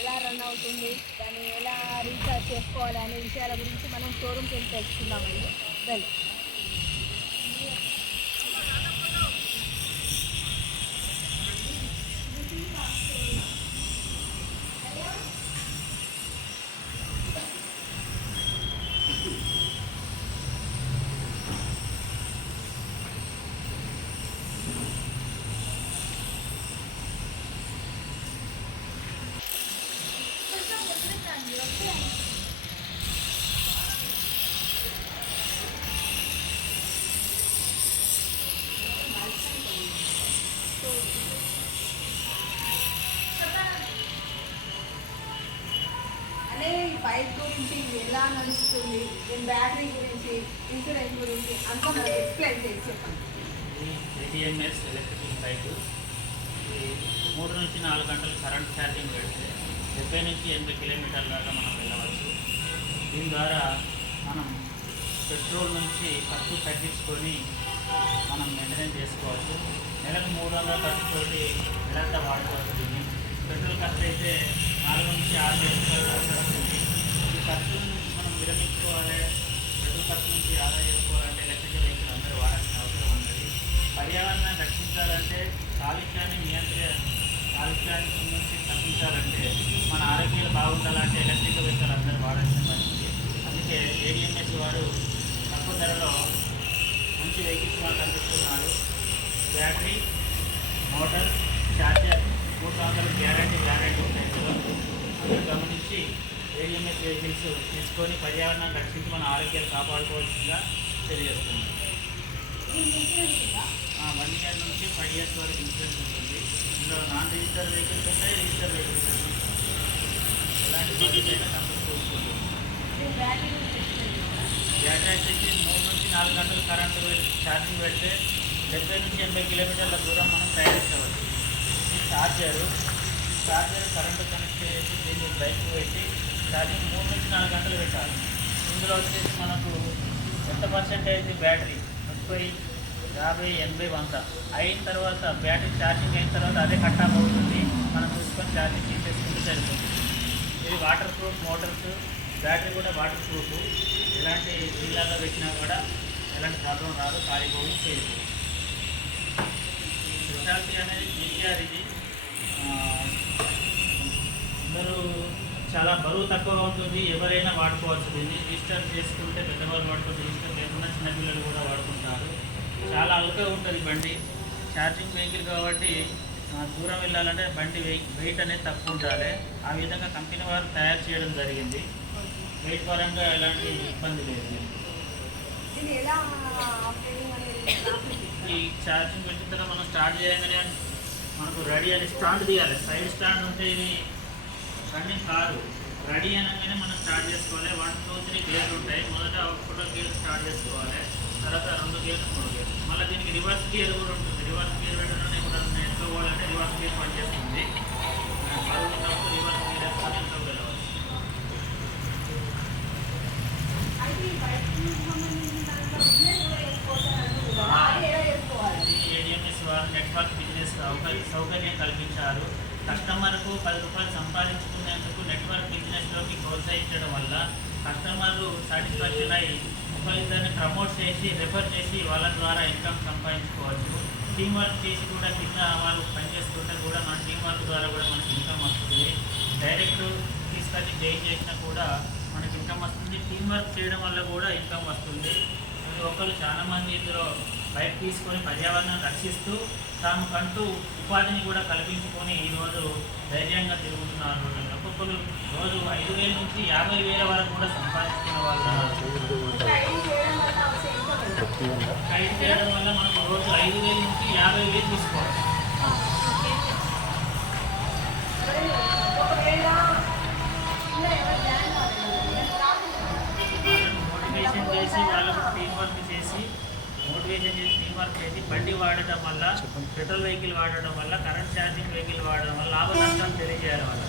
ఎలా రన్ అవుతుంది, దాన్ని ఎలా రీఛార్జ్ చేసుకోవాలి అనే విషయాల గురించి మనం షోరూమ్కి వెళ్ళి తెలుసుకుందామండి. వెల్ అనే ఈ బైక్ గురించి ఎలా నడుస్తుంది, దీని బ్యాటరీ గురించి, ఇన్సూరెన్స్ గురించి అంతా మనకి ఎక్స్ప్లెయిన్ చేసి చెప్పండి. ఏడిఎంఎస్ ఎలక్ట్రికల్ బైక్ 3 నుంచి 4 గంటలు కరెంట్ ఛార్జింగ్ పెడితే 70 నుంచి 80 కిలోమీటర్ల దాకా మనం వెళ్ళవచ్చు. దీని ద్వారా మనం పెట్రోల్ నుంచి ఖర్చు తగ్గించుకొని మనం మెయింటైన్ చేసుకోవచ్చు. నెలకు 300 ఖర్చుతోటి నెలంతా వాడుకోవచ్చు. దీన్ని పెట్రోల్ ఖర్చు అయితే 4 నుంచి 6 వేల ఖర్చు వస్తుంది. ఈ ఖర్చు నుంచి మనం విరమించుకోవాలి, పెట్రోల్ ఖర్చు నుంచి ఆదా చేసుకోవాలంటే ఎలక్ట్రికల్ వెహికల్ అందరూ వాడాల్సిన అవసరం ఉన్నది. పర్యావరణాన్ని రక్షించాలంటే కాలుష్యాన్ని నుంచి తగ్గించాలంటే మన ఆరోగ్యాలు బాగుండాలంటే ఎలక్ట్రికల్ వెహికల్ అందరూ వాడాల్సిన పరిస్థితి. అందుకే ఏడిఎంఎస్ వారు తక్కువ ధరలో మంచి వెహికల్స్ మనకు అందిస్తున్నారు. బ్యాటరీ, మోటార్, ఛార్జర్ 3 సంవత్సరాలు గ్యారంటీ ఉంటాయి. అందరూ గమనించి ఏడిఎంఎస్ వెహికల్స్ తీసుకొని పర్యావరణాన్ని రక్షించి మన ఆరోగ్యాలు కాపాడుకోవాల్సిందిగా తెలియజేస్తుంది. 1 ఇయర్ నుంచి 5 ఇయర్స్ వరకు ఇన్సూరెన్స్ ఉంటుంది. ఇందులో నాన్ రిజిస్టర్ వెహికల్స్ ఉంటాయి, రిజిస్టర్ వెహికల్స్ ఉంటాయి. ఎలాంటి బడ్జెట్ అయినా కంపెనీ బ్యాటరీ వచ్చేసి 3 నుంచి 4 గంటలు కరెంటు ఛార్జింగ్ పెడితే 70 నుంచి 80 కిలోమీటర్ల దూరం మనం ప్రయాణించవచ్చు. ఛార్జర్ కరెంటు కనెక్ట్ చేసి దీన్ని బైక్ పెట్టి ఛార్జింగ్ 3 నుంచి 4 గంటలు పెట్టాలి. ఇందులో వచ్చేసి మనకు ఎంత పర్సెంటేజ్ బ్యాటరీ 30, 50, 80, 100 అయిన తర్వాత బ్యాటరీ ఛార్జింగ్ అయిన తర్వాత అదే కట్ ఆఫ్ అవుతుంది. మనం చూసుకొని ఛార్జింగ్ తీసేసుకుంటే సరిపోతుంది. ఇది వాటర్ ప్రూఫ్ మోటార్స్, బ్యాటరీ కూడా వాటర్ ప్రూఫ్. ఎలాంటి నీళ్ళల్లో పెట్టినా కూడా ఎలాంటి ప్రాబ్లం రాదు, కాలిపోవు, పేలిపోవు. స్పెషాలిటీ అనేది జీటీఆర్. ఇది అందరూ చాలా బరువు తక్కువగా ఉంటుంది, ఎవరైనా వాడుకోవచ్చు. దీన్ని రిజిస్టర్ చేసుకుంటే పెద్దవాళ్ళు వాడుకుంటే, రిజిస్టర్ లేకుండా చిన్నపిల్లలు కూడా వాడుకుంటారు. చాలా అలుగా ఉంటుంది బండి. ఛార్జింగ్ వెహికల్ కాబట్టి దూరం వెళ్ళాలంటే బండి వెయిట్ అనేది తక్కువ ఉండాలి. ఆ విధంగా కంపెనీ వారు తయారు చేయడం జరిగింది. వెయిట్ పరంగా ఎలాంటి ఇబ్బంది లేదు. ఈ ఛార్జింగ్ పెట్టిన తర్వాత మనం స్టార్ట్ చేయగానే మనకు రెడీ అని స్టాండ్ తీయాలి. సైడ్ స్టాండ్ ఉంటే ఇది రన్నింగ్ కారు. రెడీ అనగానే మనం స్టార్ట్ చేసుకోవాలి. 1, 2, 3 గేర్లు ఉంటాయి. మొదట ఒకటో గేర్ స్టార్ట్ చేసుకోవాలి, తర్వాత 2 గేర్లు, 3 గేర్లు. మళ్ళీ దీనికి రివర్స్ గేర్ కూడా ఉంటుంది. రివర్స్ గేర్ పెట్టడం ఇప్పుడు ఎంతో పోవాలంటే రివర్స్ గేర్ పనిచేస్తుంది. పరుగుతున్నప్పుడు రివర్స్ గేర్ వేసుకొని ఎంతో వెళ్ళవచ్చు. ఏడిఎంఎస్ వారు నెట్వర్క్ బిజినెస్ సౌకర్యం కల్పించారు. కస్టమర్కు 10 రూపాయలు సంపాదించుకునేందుకు నెట్వర్క్ బిజినెస్లోకి ప్రోత్సహించడం వల్ల కస్టమర్లు సాటిస్ఫాక్షన్ అయ్యి ఒకరిద్దరిని ప్రమోట్ చేసి రెఫర్ చేసి వాళ్ళ ద్వారా ఇన్కమ్ సంపాదించుకోవచ్చు. టీం వర్క్ చేసి కూడా కింద వాళ్ళు పనిచేస్తుంటే కూడా మన టీం వర్క్ ద్వారా కూడా మనకి ఇన్కమ్ వస్తుంది. డైరెక్ట్ తీసుకొచ్చి గెయిన్ చేసినా కూడా మనకి ఇన్కమ్ వస్తుంది. టీం వర్క్ చేయడం వల్ల కూడా ఇన్కమ్ వస్తుంది. ప్రతి ఒక్కరు చాలామంది ఇందులో బైక్ తీసుకొని పర్యావరణాన్ని రక్షిస్తూ తాము కంటూ ఉపాధిని కూడా కల్పించుకొని ఈరోజు ధైర్యంగా తిరుగుతున్నారు. ఒక్కొక్కరు రోజు 5,000 నుంచి 50,000 వరకు కూడా సంపాదించుకున్న వాళ్ళు. రైడ్ చేయడం వల్ల మనం రోజు 5,000 నుంచి 50,000 తీసుకోవాలి. మోటివేషన్ చేసి వాళ్ళకు టీం వర్క్ చేసి బండి వాడటం వల్ల, పెట్రోల్ వెహికల్ వాడటం వల్ల, కరెంట్ ఛార్జింగ్ వెహికల్ వాడడం వల్ల లాభ నష్టాలు తెలియజేయడం వల్ల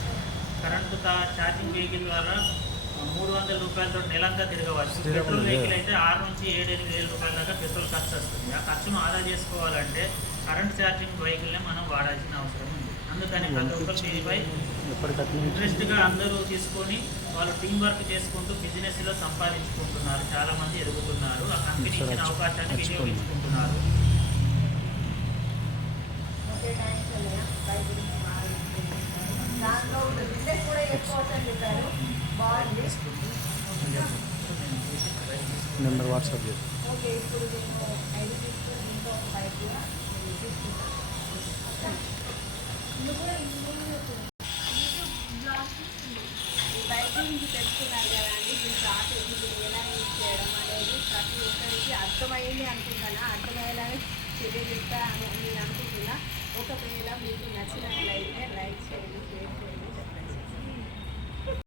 కరెంటు ఛార్జింగ్ వెహికల్ ద్వారా 300 రూపాయలతో నెలంతా తిరగవచ్చు. పెట్రోల్ వెహికల్ అయితే 6 నుంచి 7-8 వేల రూపాయల దాకా పెట్రోల్ ఖర్చు వస్తుంది. ఆ ఖర్చును ఆదా చేసుకోవాలంటే కరెంట్ ఛార్జింగ్ వెహికల్నే మనం వాడాల్సిన అవసరం ఉంది. అందుకని ప్రతి ఒక్కరు దీనిపై ఇంట్రెస్ట్గా అందరూ తీసుకొని వాళ్ళు టీం వర్క్ చేసుకుంటూ బిజినెస్లో సంపాదించుకుంటున్నారు. చాలామంది ఎదుగుతున్నారు. ఆ కంపెనీ ఇచ్చిన అవకాశాన్ని వినియోగించుకుంటున్నారు. ఓకే, థ్యాంక్స్ అన్నయ్య. బైక్ గురించి బాగా explain చేశారు. దాంట్లో బిజినెస్ కూడా చేసుకోవచ్చు అని చెప్పారు. బాగుంది. నెంబర్ వాట్సాప్ చేసి ఓకే, ఇప్పుడు నేను ఐడి తీసుకుని దీంట్లో ఒక బైక్ కూడా నేను తీసుకుంటాను. నువ్వు కూడా ఈ బైక్ గురించి తెలుసుకున్నారు కదా అండి. దీని ప్రాసెస్ దీన్ని ఎలా యూజ్ చేయడం అనేది ప్రతి ఒక్కరికి అర్థమైంది అనుకుంటున్నా. అర్థమయ్యేలాగా తెలియజేస్తా అని నేను అనుకుంటున్నా. ఒకవేళ మీకు నచ్చినట్లయితే లైక్ చేయండి, షేర్ చేయండి.